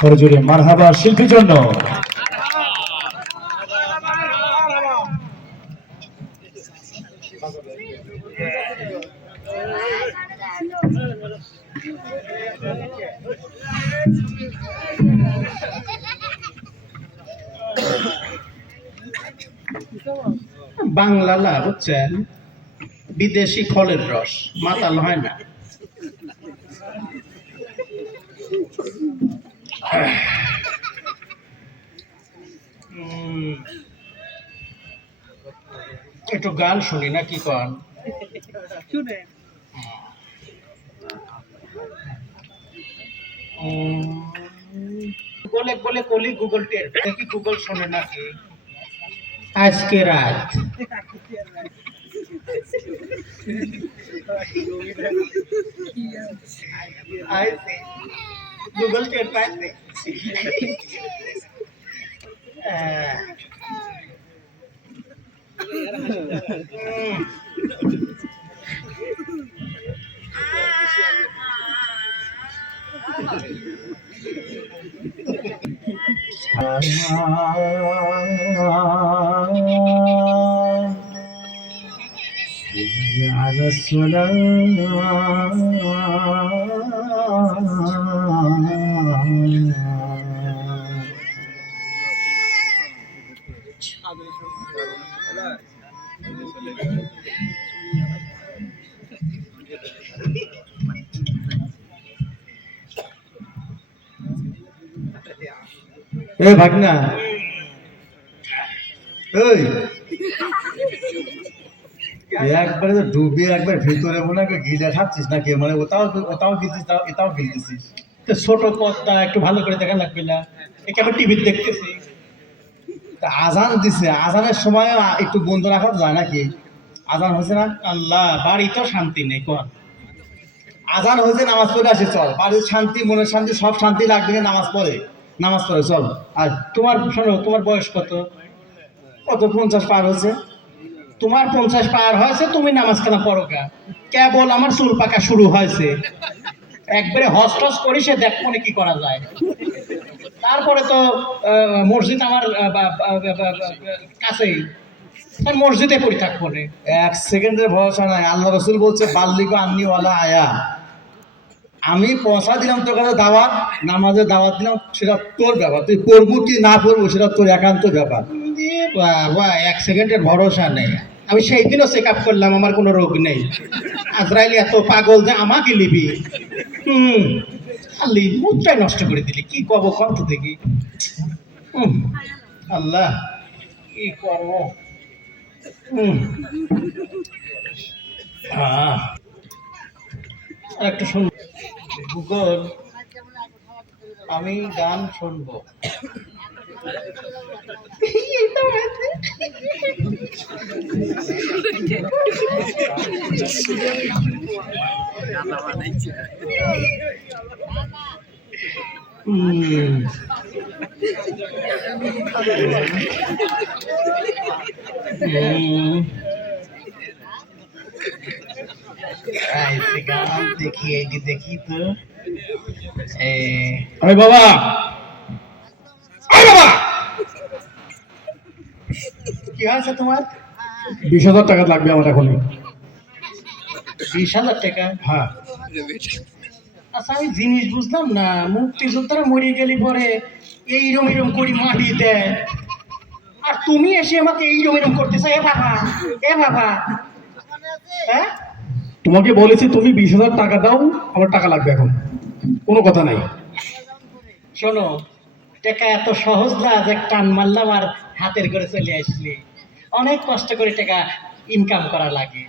করজোরে মারহাবা শিল্পীর জন্য। বাংলা লা বুঝছেন বিদেশি ফলের রস মাতাল হয় না। একটু গান শুনি না কি কন? উম, বলে কলি গুগল টের দেখি গুগল শোনে নাকি। আজকে রাত। আইছে गूगल स्टेट बैंक में على الصلاه এ, ভাগনা। এই। একবারে তো ডুবে একবার ভিতরে মনে হয় গিলে খাচ্ছিস নাকি? মানে ওটাও ওটাও গিলছিস তাও এটাও গিলতেছিস তো ছোট পথটা একটু ভালো করে দেখা লাগবে না? একে আমি টিভি দেখতেছি তা আজান দিছে। আজানের সময় একটু বন্ধ রাখা যায় নাকি? আজান হয়েছে না? আল্লাহ বাড়ি তো শান্তি নেই, কোন। আজান হয়েছে, নামাজ পড়ে আসে, চল। বাড়ির শান্তি, মনের শান্তি, সব শান্তি লাগবে নামাজ পড়ে। নামাজ পড়ে, চল। আর তোমার শোনো, তোমার বয়স কত? কত, পঞ্চাশ পার হয়েছে? তোমার পঞ্চাশ পার হয়েছে, তুমি নামাজ কানা পড়ো কা কেবল আমার চুল পাকা শুরু হয়েছে। একবারে হস টস করি, সে দেখ মনে কি করা যায়। তারপরে তো মসজিদ আমার কাছেই। মসজিদে পড়ি থাকব রে এক সেকেন্ডের ভরসা নাই। আল্লাহ রসুল বলছে বাল্লিক আন্নিওয়ালা আয়া। আমি পয়সা দিলাম তোর কাছে দাওয়াত নামাজে দাওয়াত দিলাম সেটা তোর ব্যাপার। তুই পড়ব কি না পড়ব সেটা তোর একান্ত ব্যাপার। এক সেকেন্ডের ভরসা নেই। আমি সেই দিনও চেক আপ করলাম আমার কোনো রোগ নেই। আজরাইলি এত পাগল যে আমাকে লিবি হুম খালি মুদ্রাই নষ্ট করে দিলি কি কব কন্ত দেখি হুম, আল্লাহ কি করব? হুম। আহ, একটু শুন। গুগল আমি গান শুনব। হুম আইসে গান দেখি এই যে দেখি তো আরে বাবা আরে বাবা কি হয়েছে তোমার বিশ হাজার টাকা লাগবে আমার এখনই। বিশ হাজার টাকা? হ্যাঁ। আচ্ছা আমি জিনিস বুঝলাম না মুক্তিযোদ্ধারা মরে গেলে পরে এইরম এরম করি মাটি দেয়। আর তুমি এসে আমাকে এইরম এরম করতেছো এ বাবা এ বাবা। হ্যাঁ? তোমাকে বলেছি তুমি বিশ হাজার টাকা দাও আমার টাকা লাগবে এখন। কোনো কথা নাই। শোনো টাকা এত সহজ না যে টান মারলাম আর হাতের করে চলে আসলে। অনেক কষ্ট করে টাকা ইনকাম করা লাগে।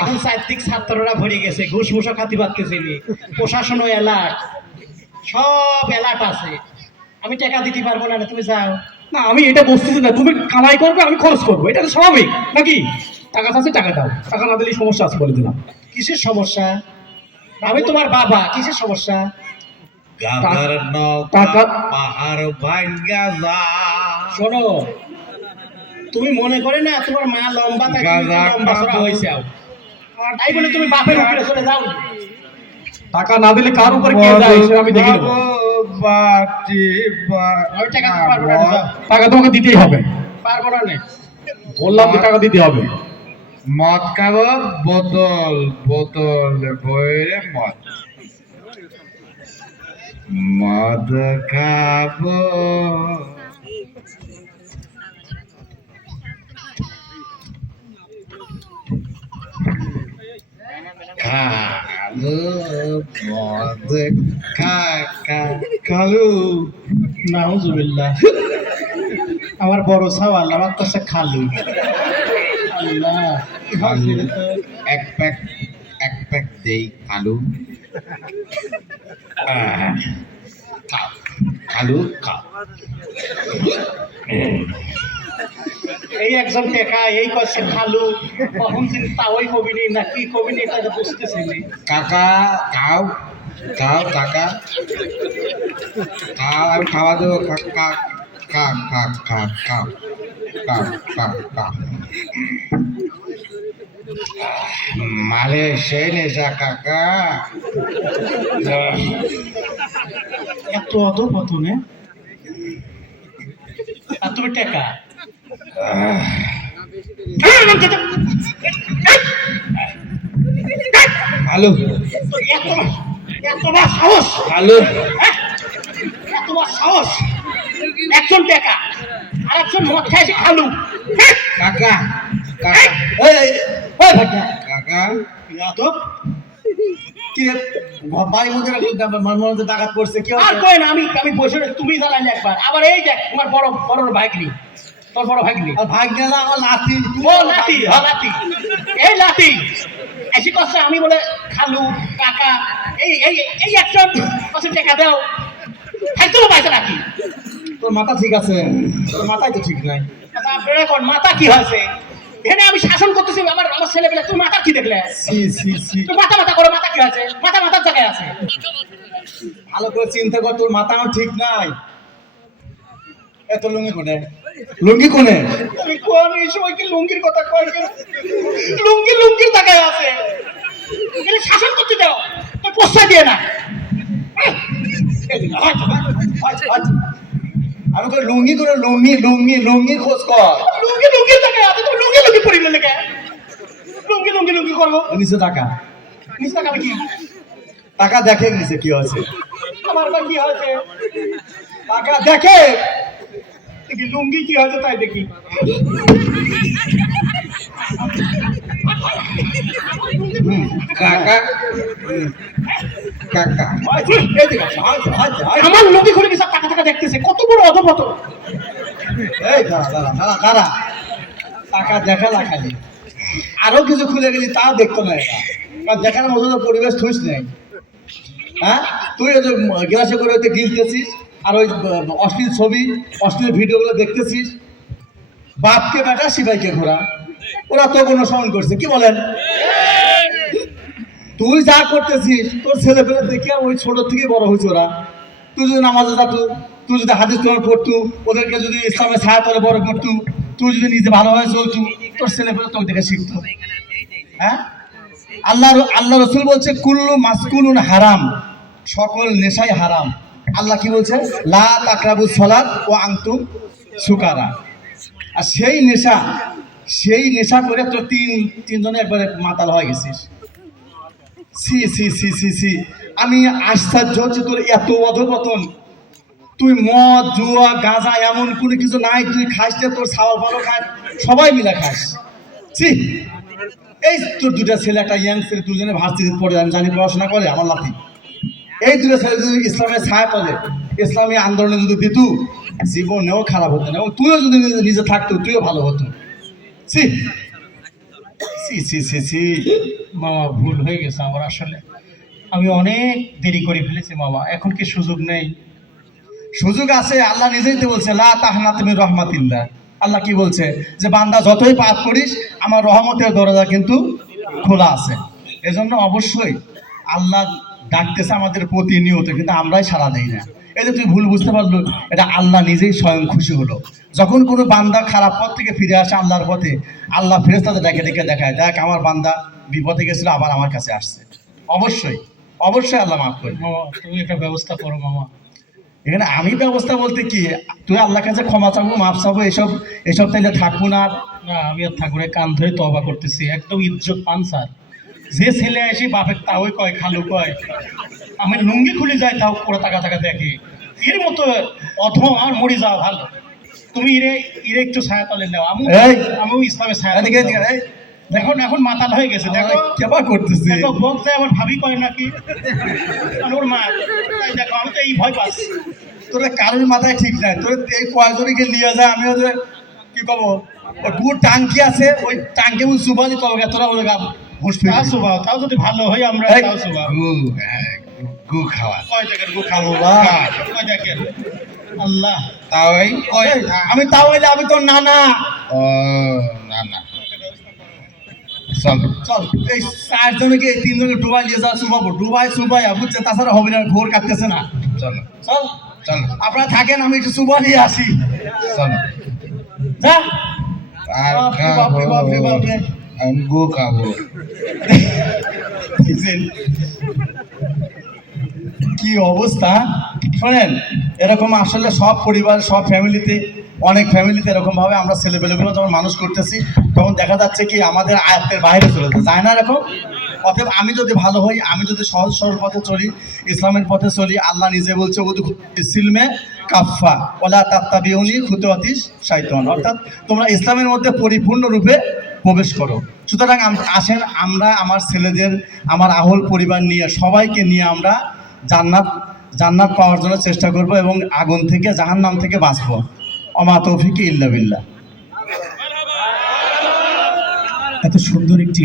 এখন চারদিক ছাত্ররা ভরে গেছে ঘুষ মুসো খাতি পাচ্ছে প্রশাসনও অ্যালার্ট সব অ্যালার্ট আছে। আমি টাকা দিতে পারব না তুমি যাও। না আমি এটা বলতেছি না তুমি কামাই করবে আমি খরচ করব। এটা তো স্বাভাবিক নাকি? টাকা আছে টাকা দাও। টাকা না দিলেই সমস্যা আছে বলে দিলাম। কিসের সমস্যা? আমি তোমার বাবা। কিসের সমস্যা? গাধার টাকা পাহাড় ভাঙ্গা যা শোনো তুমি মনে করে না তোমার মা লম্বা থাকে লম্বা চড়া পাগল। হয়েছে। তাই বলে তুমি বাপের উপরে চলে যাও। টাকা না দিলে কার উপরে কে যায় আমি দেখে নেব। আমি টাকা তোমাকে দিতেই হবে। পারব না নে। বললাম টাকা দিতে হবে। মদ খাব, বোতল বোতল বইরে মদ। মদ খাব। খাব মদ খালু। নাউজুবিল্লাহ। আমার বড় সাওয়াল, আমার কাছে খালু। এক প্যাক এক প্যাক দেই আহ, খাও খালু খাও এই একজন টেকা এই করছে খালু কখন দিন তাওই কবিনি না কি কবিনি এটা বুঝতেছি কাকা খাও খাও কাকা। খাও আমি খাওয়া দেবো। কাকা খা খা খা খাও খাও খাও খাও মালে সেই নেশা কাকা এত অধপতনে আর তুমি টেকা এত বড় সাহস হ্যাঁ? এত সাহস একজন টেকা আর একজন মদ খাইছে খালু। হ্যাঁ? কাকা কাকা। এই, এই, এই কাকা। যাদব, কি বাড়ির মধ্যে মধ্যে ডাকাত করছে কি আর কই না আমি আমি বসে তুমি জ্বালাইলে একবার। আবার এই দেখ তোমার বড় বড় তোর বড় আমার ও লাতি হ্যাঁ লাতি এই লাতি এসে কথা আমি বলে খালু কাকা এই এই এই একজন টাকা দাও। পাইছে নাকি? তোর মাথা ঠিক আছে? তোর মাথায় তো ঠিক নাই। আচ্ছা, আপনারা কোন মাথা কি হয়েছে? এখানে আমি শাসন করতেছি আমার আমার ছেলে পেলে তুমি মাথা কি দেখলে? তুমি মাথা মাথা করো মাথা কি হয়েছে? মাথা মাথার জায়গায় আছে। ভালো করে চিন্তা কর তোর মাথা আমার ঠিক নাই। এত লুঙ্গি কোনে? লুঙ্গি কোনে? কোন এই সময় কি লুঙ্গির কথা কয় কেন? লুঙ্গি লুঙ্গির জায়গায় আছে। এখানে শাসন করতে দাও তুমি প্রশ্রয় দিয়ে না। আমি কই লুঙ্গি করে লুঙ্গি লুঙ্গি লুঙ্গি খোঁজ কর। লুঙ্গি লুঙ্গি টাকা আছে? তো লুঙ্গি লুঙ্গি পরিলে লেগে লুঙ্গি লুঙ্গি লুঙ্গি করব। নিচে টাকা নিচে টাকা কি? টাকা দেখে নিচে কি হয়েছে। আমার আবার কি হয়েছে? টাকা দেখে। দেখি লুঙ্গি কি হয়েছে তাই দেখি। কাকা। আমার লুঙ্গি খুলে সব টাকা টাকা দেখতেছে? কত বড় অধপত এই দাঁড়া দাঁড়া দাঁড়া দাঁড়া। টাকা দেখালা খালি। আরও কিছু খুলে গেলি তা দেখতো না। এটা কারণ দেখানোর মতো তো পরিবেশ থুইস নেই। হ্যাঁ? তুই ওই যে গ্লাসে করে ওতে গিলতেছিস আর ওই অশ্লীল ছবি অশ্লীল ভিডিওগুলো দেখতেছিস। বাপকে বেটা সিপাইকে ঘোরা। ওরা তো সমান করছে, কি বলেন? তুই যা করতেছিস, তোর ছেলে পেলে দেখে ওই ছোট থেকে বড় হয়েছে ওরা। তুই যদি নামাজে যাতো, তুই যদি হাদিস তোমার পড়তু, ওদেরকে যদি ইসলামের ছায়া তলে বড় করতু, তুই যদি নিজে ভালোভাবে চলতু, তোর ছেলে পেলে তোকে দেখে শিখতো হ্যাঁ? আল্লাহ আল্লাহ রসুল বলছে, কুল্লু মাসকুলুন হারাম, সকল নেশাই হারাম। আল্লাহ কি বলছে? লা তাকরাবু সলাত ও আংতু সুকারা। আর সেই নেশা সেই নেশা করে তোর তিন, তিনজনে একবারে মাতাল হয়ে গেছিস। সি সি সি সি সি আমি আশ্চর্য হচ্ছে তোর এত অধপতন তুই মদ, জুয়া, গাঁজা, এমন কোনো কিছু নাই, তুই খাস তোর ছাওয়াল ভালো খাস সবাই মিলে খাস। সি এই তোর দুটা ছেলে, একটা ইয়াং ছেলে দুজনে ভার্সিটিতে পড়ে, আমি জানি পড়াশোনা করে, আমার লাতি এই দুটো ছেলে যদি ইসলামের ছায়া পদে ইসলামী আন্দোলনে যদি দিত, জীবনেও খারাপ হতো না, এবং তুইও যদি নিজে থাকতো, তুইও ভালো হতো। সি সি সি সি সি মামা, ভুল হয়ে গেছে আমার আসলে। আমি অনেক দেরি করে ফেলেছি মামা, এখন কি সুযোগ নেই? সুযোগ আছে, আল্লাহ নিজেই তো বলছে, লা তাহনা তুমি রহমাতিল্লাহ। আল্লাহ কি বলছে? যে বান্দা যতই পাপ করিস, আমার রহমতের দরজা কিন্তু খোলা আছে। এজন্য অবশ্যই আল্লাহ ডাকতেছে আমাদের প্রতিনিয়ত, কিন্তু আমরাই সাড়া দেই না। এই যে তুই ভুল বুঝতে পারল এটা আল্লাহ নিজেই স্বয়ং খুশি হলো। যখন কোনো বান্দা খারাপ পথ থেকে ফিরে আসে আল্লাহর পথে আল্লাহ ফেরেস্তাদের ডেকে ডেকে দেখায় দেখ আমার বান্দা বিপদে গেছিল আবার আমার কাছে আসছে। অবশ্যই অবশ্যই আল্লাহ মাফ করবে। মামা তুমি একটা ব্যবস্থা করো মামা। এখানে আমি ব্যবস্থা বলতে কি তুই আল্লাহ কাছে ক্ষমা চাবো মাপ চাবো এসব এসব তাইলে থাকব না আর। না আমি আর ঠাকুরের কান ধরে তবা করতেছি একদম ইজ্জত পান স্যার। যে ছেলে আসি বাপের তাও কয় খালু কয় আমি লুঙ্গি খুলে যাই তাও পুরো টাকা টাকা দেখে। এর মতো অধম আর মরে যাওয়া ভালো। তুমি ইরে ইরে একটু ছায়া তলে নাও। আমি! আমিও ইসলামের ছায়া দেখো এখন মাতাল হয়ে গেছে দেখো। কেবা করতেছে। দেখো যায় আবার ভাবি কয় নাকি? ওর মা তাই দেখো আমি তো এই ভয় পাচ্ছি তোর কারোর মাথায় ঠিক নাই। তোর এই কয়েকজনকে নিয়ে যায় আমি ওদের কি কব? ওই দূর টাঙ্কি আছে ওই টাঙ্কি আমি সুবালি তবে তোরা ওদের গা ঘুষ তাও। সুবাও তাও যদি ভালো হয় আমরা তাও সুবাও গু, হ্যাঁ, গু- খাওয়া। কয় দেখেন গো খাব? কয় দেখেন আল্লাহ। তাও আমি তোর নানা। ও না না চল। চল। এই চারজনকে এই তিনজনকে ডুবাই নিয়ে সুবাবো ডুবাই সুবাই বুঝছে তাছাড়া হবে না ঘোর কাটতেছে না। চলো। চল। চলো। আপনারা থাকেন আমি একটু সুবা নিয়ে আসি। চলো। যা। বাপরে, বাপরে, বাপরে। আমি গো খাব? কি অবস্থা? শোনেন, এরকম আসলে সব পরিবার, সব ফ্যামিলিতে অনেক ফ্যামিলিতে এরকমভাবে আমরা ছেলেপেলেগুলো যখন মানুষ করতেছি, তখন দেখা যাচ্ছে কি আমাদের আয়ত্তের বাইরে চলে যায় না এরকম? অতএব আমি যদি ভালো হই, আমি যদি সহজ সরল পথে চলি, ইসলামের পথে চলি, আল্লাহ নিজে বলছে উদু সিলমে কাফা ওলা তাত্তাবিউনি খুতওয়াতিস শাইতান অর্থাৎ তোমরা ইসলামের মধ্যে পরিপূর্ণ রূপে প্রবেশ করো। সুতরাং আসেন আমরা আমার ছেলেদের, আমার আহল পরিবার নিয়ে, সবাইকে নিয়ে আমরা জান্নাত জান্নাত পাওয়ার জন্য চেষ্টা করব এবং আগুন থেকে, জাহান্নাম থেকে বাঁচবো। অমা তৌফিকে ইল্লা বিল্লাহ। এত সুন্দর একটি